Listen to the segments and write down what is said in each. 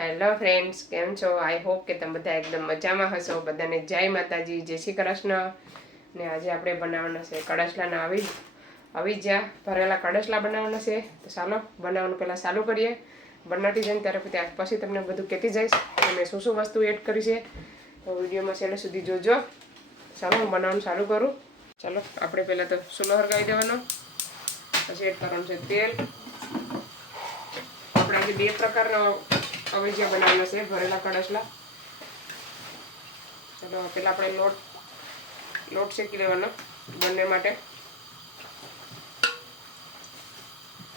Hello friends, કેમ છો? I hope કે તમે બધા એકદમ મજામાં હશો. બધાને જય માતાજી, જય શ્રી કૃષ્ણ. ને આજે આપણે બનાવવાના છે કડસલાના અવીજા ભરેલા કડસલા બનાવવાના છે. તો ચાલો બનાવવાનું પહેલાં ચાલુ કરીએ. બનાવતી જઈને ત્યારે પછી તમને બધું કહેતી જઈશ તમે શું શું વસ્તુ એડ કરી છે. તો વિડીયોમાં છેલ્લે સુધી જોજો. ચાલો હું બનાવવાનું ચાલુ કરું. ચાલો આપણે પહેલાં તો ચૂલો હળગાવી દેવાનો, પછી એડ કરવાનું છે તેલ. આપણે આજે બે પ્રકારના અવેજીયા બનાવેલા છે, ભરેલા કડસલા. ચાલો પહેલાં આપણે લોટ શેકી લેવાનો બંને માટે.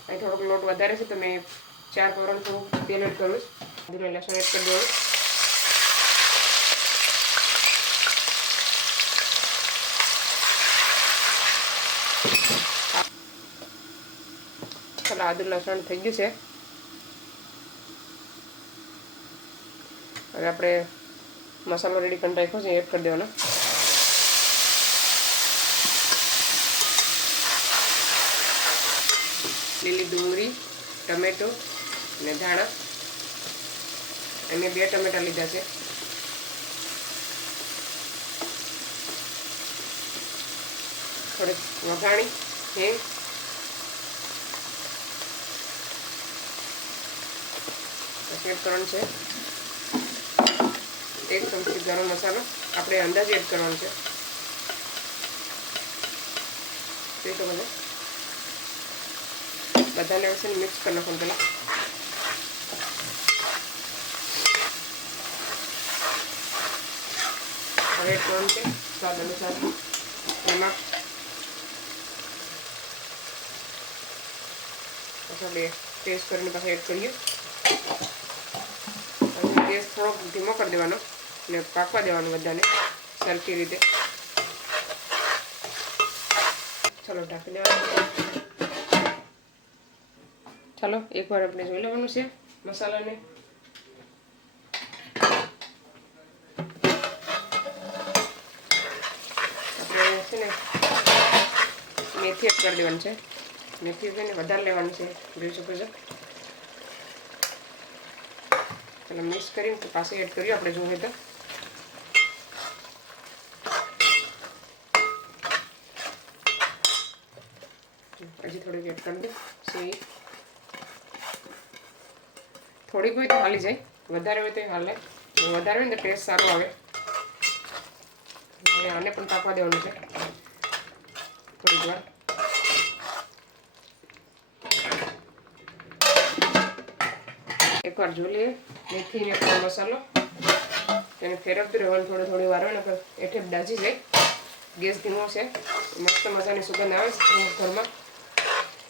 અહીં થોડોક લોટ વધારે છે તો મેં 4 કવર થોડું તેલ એડ કરું. લસણ એડ કરી દેવાનું. ચાલો આદુ લસણ થઈ ગયું છે. હવે આપણે મસાલો રેડી કરી રાખ્યો છે, એડ કરી દેવાનો. લીલી ડુંગળી, ટમેટો અને ધાણા. મેં 2 ટમેટા લીધા છે. થોડીક વઘાણી હિંગ, એડ કરવાનું છે 1 ચમચી ગરમ મસાલો. આપણે અંદાજે એડ કરવાનું છે. તે તો બધાને હશે ને મિક્સ કરી નાખવાનું પહેલાં. હવે એડ કરવાનું છે સ્વાદ અનુસાર નમક. પછી આપણે ટેસ્ટ કરીને પાછા એડ કરીએ. ગેસ થોડોક ધીમો કરી દેવાનો ને પાકવા દેવાનું બધાને સરખી રીતે. ચાલો ઢાંકી દેવાનું. ચાલો એકવાર આપણે જોઈ લેવાનું છે મસાલાને. આપણે છે ને મેથી એડ કરી દેવાનું છે. મેથી છે ને વધારે લેવાનું છે, જોઈ શકો છો. ચાલો મિક્સ કરીને પાછી એડ કરીએ આપણે જોઈએ તો. હજી થોડીક એડ કરી દે. સેવી થોડીક હોય તો હાલી જાય, વધારે હોય તો હાલે. વધારે હોય ને તો ટેસ્ટ સારો આવે. આને પણ પાકવા દેવાનું છે થોડીક વાર. એકવાર જોઈ લઈએ મેથી ને મસાલો. તેને ફેરવતું રહેવાનું થોડી વાર, ને એઠે દાજી જાય. ગેસ ધીમો છે. મસ્ત મજાની સુગંધ આવે છે ઘરમાં,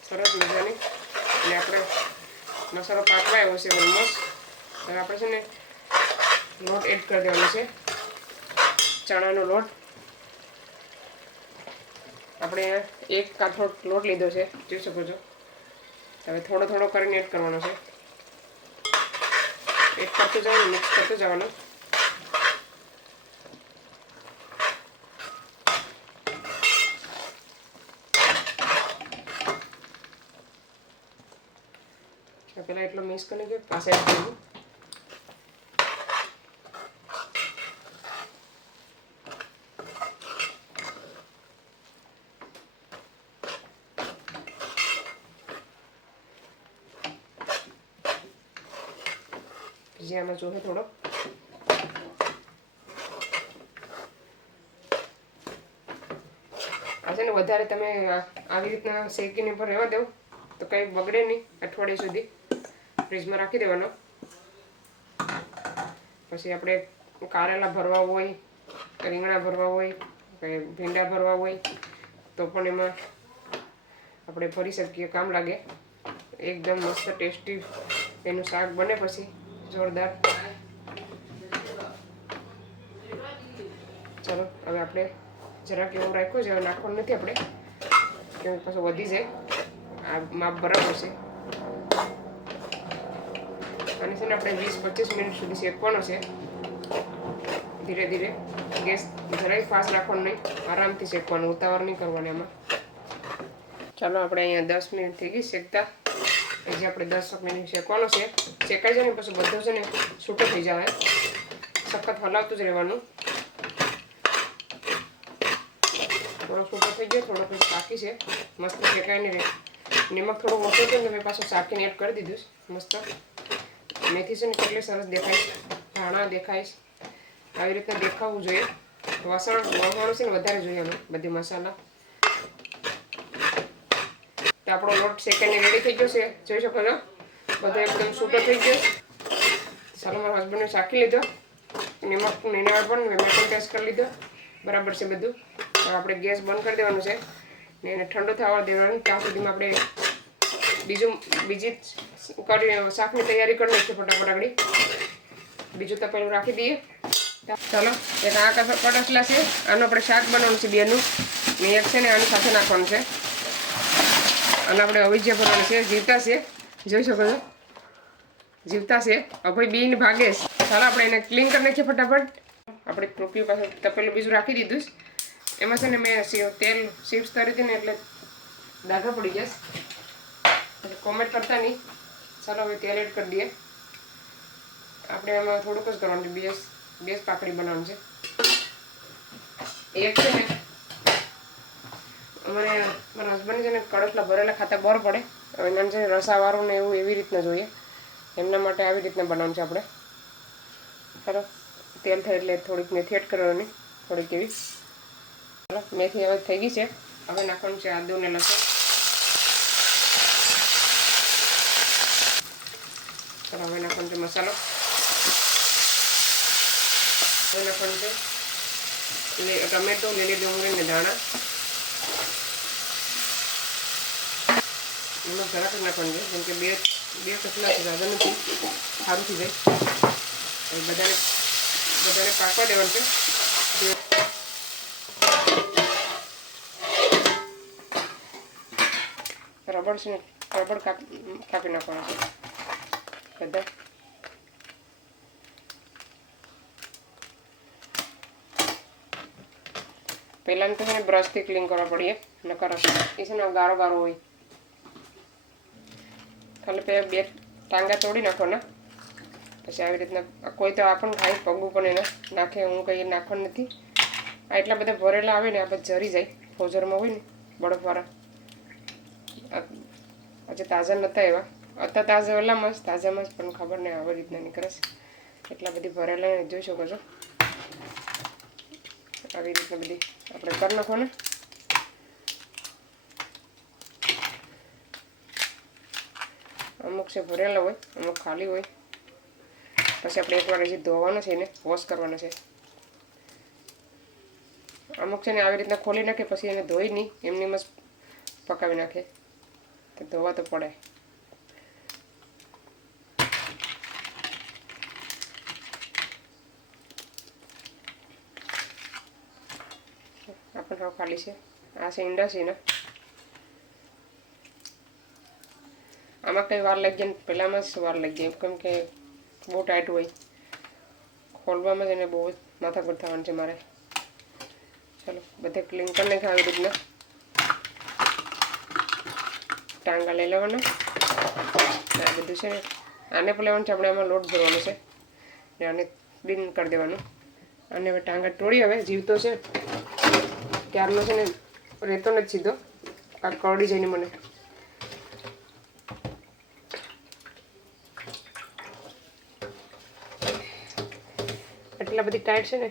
સરસ મજાની. અને આપણે મસાલો પાકવા આવ્યો છે ઓલમોસ્ટ. હવે આપણે છે ને લોટ એડ કરી દેવાનો છે, ચણાનો લોટ. આપણે 1 કાથો લોટ લીધો છે, જોઈ શકો છો. હવે થોડો થોડો કરીને એડ કરવાનો છે. એડ કરતું જવાનું, મિક્સ કરતું જવાનું. પહેલાં એટલો મિક્સ કરી કે પાછા એડ કરવું. જે આમાં જોઈએ થોડો. આ છે ને વધારે તમે આવી રીતના શેકીને પર રહેવા દો તો કંઈ બગડે નહીં. અઠવાડિયા સુધી ફ્રીજમાં રાખી દેવાનો. પછી આપણે કારેલા ભરવા હોય, રીંગણા ભરવા હોય, ભીંડા ભરવા હોય તો પણ એમાં આપણે ભરી શકીએ, કામ લાગે. એકદમ મસ્ત ટેસ્ટી એનું શાક બને પછી જોરદાર. ચાલો હવે આપણે જરાક એવું રાખ્યું છે, હવે નાખવાનું નથી આપણે, કેમ પાછું વધી જાય. આ માપ બરાબર છે. અને છે ને આપણે 20-25 મિનિટ સુધી શેકવાનો છે ધીરે ધીરે. ગેસ જરાય ફાસ્ટ રાખવાનું નહીં, આરામથી શેકવાનું, ઉતાવળ નહીં કરવાની આમાં. ચાલો આપણે અહીંયા 10 મિનિટ થઈ ગઈ શેકતા. હજી આપણે 10 મિનિટ શેકવાનો છે. શેકાઈ જાય ને પછી બધું છે ને છૂટો થઈ જાય. સખત હલાવતું જ રહેવાનું. થોડો છૂટો થઈ ગયો, થોડો પછી બાકી છે. મસ્ત શેકાઈને રહે. નમક થોડું ઓછું છે ને મેં પાછું શાકીને એડ કરી દીધું. મસ્ત મેથી છે ને કેટલી સરસ દેખાય, ધાણા દેખાય. આવી રીતના દેખાવું જોઈએ. વાસણ છે ને વધારે જોઈએ અમે બધી મસાલા. તો આપણો લોટ શેકાઈને રેડી થઈ ગયો છે. જોઈ શકો છો બધો એકદમ છૂટો થઈ ગયો. ચાલો મારા હસબન્ડને શાકી લીધો. નમક એના પણ મેં પણ ટેસ્ટ કરી લીધો. બરાબર છે બધું. હવે આપણે ગેસ બંધ કરી દેવાનું છે ને એને ઠંડુ થવા દેવાનું. ત્યાં સુધીમાં આપણે બીજી શાકની તૈયારી કરી નાખીએ ફટાફટ આગળ. બીજું તપેલું રાખી દઈએ. ચાલો એક આ કડસલા છે, આનું આપણે શાક બનાવવાનું છે બેનું ને એક છે ને આની સાથે નાખવાનું છે. અને આપણે અવિજ્યા ભરવાનું છે. જીવતા છે, જોઈ શકો છો જીવતા છે. હવે બીને ભાગે છે. ચાલો આપણે એને ક્લીન કરી નાખીએ ફટાફટ. આપણે ટોપી પાસે તપેલું બીજું રાખી દીધું. એમાં છે ને મેં તેલ ચિપ્સ કરી હતી ને એટલે દાગા પડી ગયા. એટલે કોમેન્ટ કરતા નહીં. ચાલો હવે તેલ એડ કરી દઈએ. આપણે એમાં થોડુંક જ કરવાનું. બે પાકડી બનાવવાનું છે. એક છે ને અમારે મારા હસબન્ડ છે ને કડસલા ભરેલા ખાતા બહાર પડે. હવે એના છે રસાવાળું ને એવું એવી રીતના જોઈએ. એમના માટે આવી રીતના બનાવવાનું છે આપણે. ચાલો તેલ થાય એટલે થોડીક મેથી એડ કરવાની, થોડીક એવી. ચાલો મેથી હવે થઈ ગઈ છે. હવે નાખવાનું છે આદુ ને લસણ. ચાલો હવે નાખવાનું છે મસાલો. હવે નાખવાનું છે ટમેટો, લીલી ડુંગળી ને ધાણા. નમક જરાક જ નાખવાનું છે કેમ કે બે કસલા છે, રાજા નથી, સારું થઈ જાય. બધાને પાકવા દેવાનું છે. રબડ છે ને રબડ કાપી નાખવાનું છે બધા. પહેલાં તો છે ને બ્રશથી ક્લીન કરવા પડીએ, નકર એ છે ને ગારો ગારો હોય. ખાલી પહેલાં બે ટાંગા તોડી નાખવાના. પછી આવી રીતના કોઈ તો આપણને ખાઈ પગું પણ એને નાખે. હું કંઈ નાખવાનું નથી. આ એટલા બધા ભરેલા આવે ને આ બધા જરી જાય. ફોજરમાં હોય ને બરફવાળા. આજે તાજા નહોતા એવા. અત્યારે તાજા ઓલામાં જ તાજામાં જ પણ ખબર નહીં આવી રીતના નીકળે છે. એટલા બધી ભરેલા જોઈ શકો છો. આવી રીતના બધી આપણે કરી નાખવાના. અમુક છે ભરેલા હોય, અમુક ખાલી હોય. પછી આપણે એકવાર હજી ધોવાનો છે, એને વોશ કરવાનો છે. અમુક છે ને આવી રીતના ખોલી નાખે પછી એને ધોઈ નહીં, એમની મસ્ત પકાવી નાખે. તો ધોવા તો પડે. આપણે ખાલી છે. આ છે ઈંડા છે ને આમાં કંઈ વાર લાગી જાય ને પહેલાંમાં જ વાર લાગી જાય કેમ કે બહુ ટાઈટ હોય. ખોલવામાં જ એને બહુ માથાકૂટ થવાનું છે મારે. ચાલો બધે ક્લીન કરી નાખે આવી રીતના. ટાંગા લઈ લેવાના. આ બધું છે આને પણ લેવાનું છે. આપણે આમાં લોટ ભરવાનો છે ને આને ક્લીન કરી દેવાનું. અને હવે ટાંગા તોડી. હવે જીવતો છે ત્યારનો છે ને રહેતો નથી સીધો, કાંક કરડી જાય ને મને. એટલા બધી ટાઈટ છે ને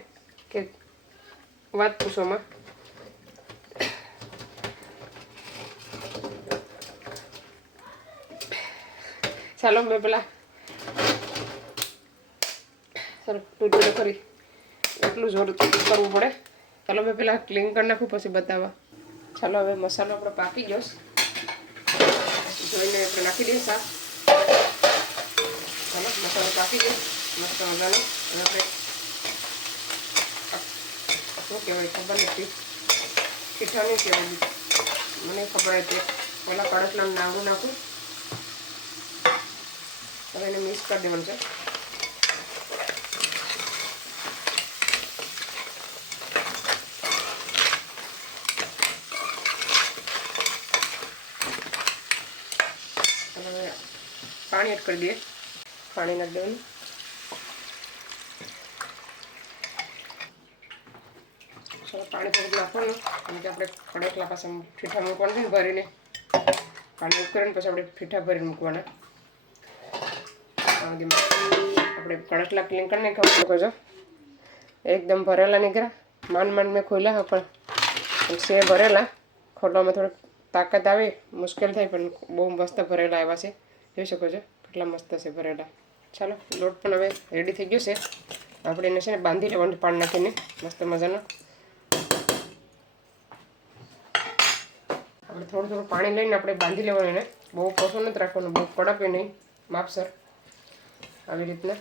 કે વાત પૂછવામાં. ચાલો મેં પેલા સર તૂટ્યું ખરી એટલું જોર કરવું પડે. ચાલો મેં પેલા ક્લીન કરી નાખું પછી બતાવવા. ચાલો હવે મસાલો આપણો પાકી ગયો. જોઈને આપણે નાખી દઈએ શાક. ચાલો મસાલો પાકી ગયો મસ્ત મજાનો. હવે આપણે શું કહેવાય ખબર નથી, મીઠાની કહેવાય મને ખબર હતી. પહેલાં કડકલાનું નાગું નાખું. હવે એને મિક્સ કરી દેવાનું છે. હવે પાણી એડ કરી દઈએ. પાણી નાખી દેવાનું. ચાલો પાણી થોડુંક નાખવાનું, કેમ કે આપણે કડકલા પાસે ઠીઠા મૂકવાના છે ને ભરીને. પાણી ઉકળે પછી આપણે ઠીઠા ભરીને મૂકવાના. આપણે કડકલા ક્લીન કરીને ખાઈ શકો છો. એકદમ ભરેલા નીકળ્યા. માંડ મેં ખોલ્યા પણ છે ભરેલા. ખોલવામાં થોડીક તાકાત આવે, મુશ્કેલ થાય, પણ બહુ મસ્ત ભરેલા આવ્યા છે. જોઈ શકો છો કેટલા મસ્ત છે ભરેલા. ચાલો લોટ પણ હવે રેડી થઈ ગયો છે. આપણે એને છે ને બાંધી લેવાનું પાણી નાખીને મસ્ત મજાનો. આપણે થોડું પાણી લઈને આપણે બાંધી લેવાનું એને. બહુ પોસું નથી રાખવાનું, બહુ કડક નહીં, માપસર આવી રીતના.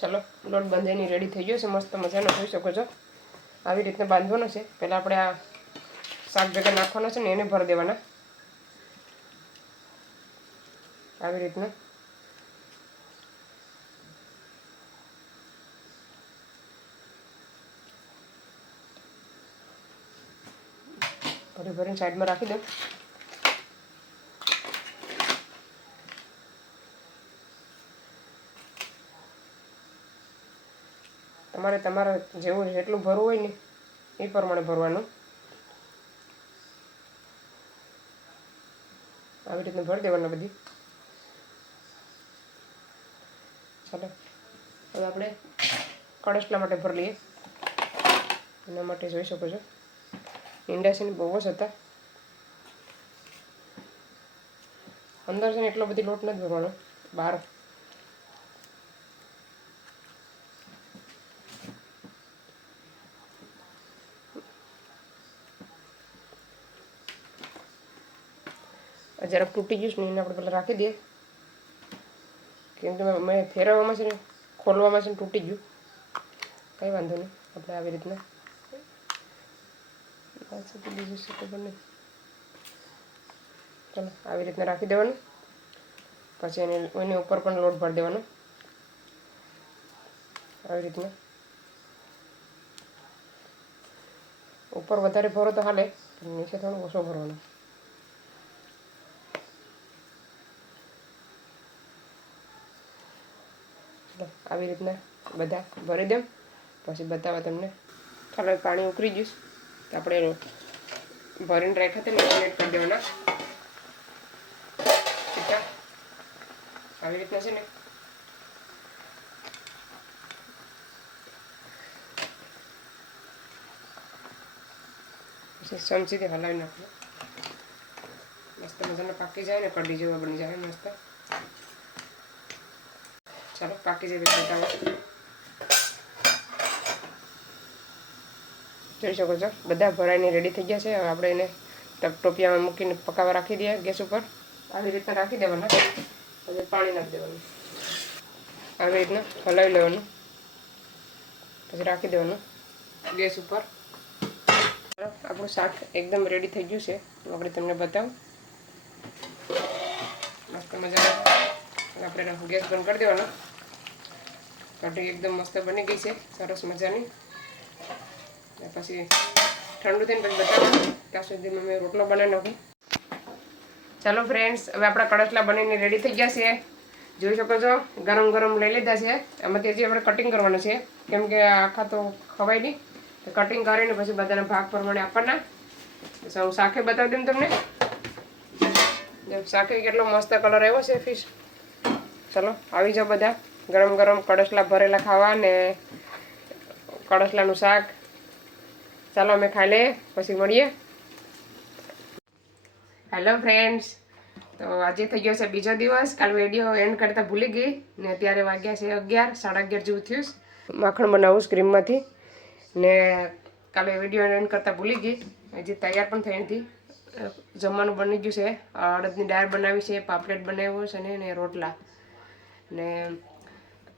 ચાલો લોટ બાંધીને રેડી થઈ ગયો છે, મસ્ત મજાનો જોઈ શકો છો. આવી રીતના બાંધવાનો છે. પહેલાં આપણે આ શાક ભેગા નાખવાના છે ને એને ભરી દેવાના આવી રીતના. ભરીને સાઈડમાં રાખી દો. તમારે જેવું જેટલું ભરવું હોય ને એ પ્રમાણે ભરવાનું. આવી રીતના ભરી દેવાના બધી. ચાલો હવે આપણે કડસલા માટે ભરી લઈએ. એના માટે જોઈ શકો છો ઈંડા છે ને બહુ જ હતા. અંદર છે ને એટલો બધી લોટ નથી ભરવાનો, બહાર. જરાક તૂટી ગયું ને એને આપણે પહેલાં રાખી દઈએ, કેમ કે મેં ફેરવવામાં છે ને ખોલવામાં છે ને તૂટી ગયું. કંઈ વાંધો નહીં, આપણે આવી રીતના બીજું શું ખબર નહીં. ચાલો આવી રીતના રાખી દેવાનું. પછી એની ઉપર પણ લોટ ભરી દેવાનો આવી રીતના. ઉપર વધારે ભરો તો હાલે, નીચે થોડો ઓછો ભરવાનો. આવી રીતના બધા ભરી દઉં, પછી બતાવવા તમને. ચાલો પાણી ઉકળી ગયું તો આપણે ભરીને રાખ્યા હતા ને એડ કરી દેવાના. આવી રીતના છે ને પછી ચમચીથી હલાવી નાખવું. મસ્ત મજાના પાકી જાય ને કઢી જેવા બની જાય મસ્ત. ચાલો પાકી જાય બતાવો. જોઈ શકો છો બધા ભરાઈને રેડી થઈ ગયા છે. હવે આપણે એને ટોપિયામાં મૂકીને પકાવવા રાખી દઈએ ગેસ ઉપર. આવી રીતના રાખી દેવાના. હવે પાણી નાખી દેવાનું. આવી રીતના હલાવી લેવાનું, પછી રાખી દેવાનું ગેસ ઉપર. આપણું શાક એકદમ રેડી થઈ ગયું છે. આપણે તમને બતાવું મસ્ત મજાના. આપણે ગેસ બંધ કરી દેવાનો. કઢી એકદમ મસ્ત બની ગઈ છે, સરસ મજાની. પછી ઠંડુ થઈને પછી બતાવવાનું. ત્યાં સુધીમાં મેં રોટલો બનાવી નાખું. ચાલો ફ્રેન્ડ્સ, હવે આપણા કડસલા બનીને રેડી થઈ ગયા છે. જોઈ શકો છો ગરમ ગરમ લઈ લીધા છે. આમાંથી હજી આપણે કટિંગ કરવાનું છે, કેમ કે આખા તો ખવાય નહીં. તો કટિંગ કરીને પછી બધાના ભાગ પ્રમાણે આપવાના. હું શાકે બતાવી દઉં તમને. શાકે કેટલો મસ્ત કલર આવ્યો છે ફિશ. ચાલો આવી જાઓ બધા. ગરમ ગરમ કડસલા ભરેલા ખાવા ને કડસલાનું શાક. ચાલો અમે ખાઈ લઈએ, પછી મળીએ. હેલો ફ્રેન્ડ્સ, તો આજે થઈ ગયો છે બીજો દિવસ. કાલ વિડીયો એન્ડ કરતાં ભૂલી ગઈ ને અત્યારે વાગ્યા છે 11, 11:30 જેવું થયું. માખણ બનાવું ક્રીમમાંથી ને કાલે વિડીયો એન્ડ કરતાં ભૂલી ગઈ. હજી તૈયાર પણ થઈ નથી. જમવાનું બની ગયું છે. અડદની દાળ બનાવી છે, પાપલેટ બનાવ્યો છે ને રોટલા ને.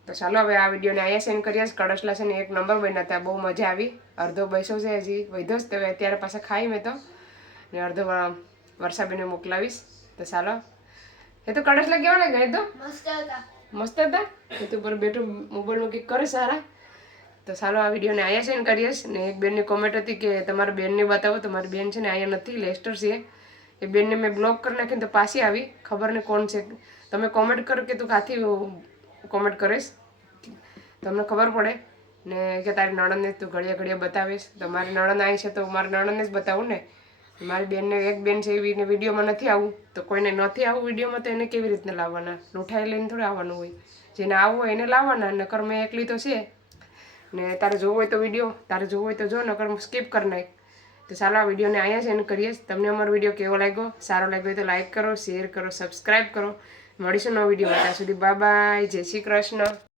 તો ચાલો હવે આ વિડીયોને અહીંયા સેન્ડ કરીએ. કડસલા છે ને એક નંબર બન્યા હતા, બહુ મજા આવી. અડધો બેસો છે, હજી વધ્યો જ. તો અત્યારે પાછા ખાઈ મેં તો ને અડધો વર્ષાબેને મોકલાવીશ. તો ચાલો. એ તો કડસલા કેવા લાગે? એ તો મસ્ત હતા. એ તો પર બેઠું મોબાઈલમાં કંઈક કરે સારા. તો ચાલો આ વિડીયોને અહીંયા સેન્ડ કરીશ. ને એક બેનની કોમેન્ટ હતી કે તમારા બેનને બતાવો, તો મારી બેન છે ને અહીંયા નથી, લેસ્ટર છે. એ બેનને મેં બ્લોક કરી નાખીને તો પાછી આવી, ખબર ને કોણ છે. તમે કોમેન્ટ કરો કે તું કાથી કોમેન્ટ કરીશ, તમને ખબર પડે. ને કે તારી નણંદને તું ઘડીએ ઘડીએ બતાવીશ, તો મારી નણંદ આવી છે તો મારી નણંદને જ બતાવું ને. મારી બેનને એક બેન છે એવીને વિડીયોમાં નથી આવવું, તો કોઈને નથી આવવું વિડીયોમાં તો એને કેવી રીતના લાવવાના? લોઠાઈ લઈને થોડું આવવાનું હોય. જેને આવવું હોય એને લાવવાના, નકર મેં એકલી તો છે. ને તારે જોવું હોય તો વિડીયો, તારે જોવું હોય તો જો, નકર સ્કીપ કરી નાખ. તો ચાલો આ વિડીયોને અહીંયા સેન્ડ કરીએ. તમને અમારો વિડીયો કેવો લાગ્યો? સારો લાગ્યો હોય તો લાઈક કરો, શેર કરો, સબસ્ક્રાઈબ કરો. મળીશું નવો વિડીયો. ત્યાં સુધી બાય બાય, જય શ્રી કૃષ્ણ.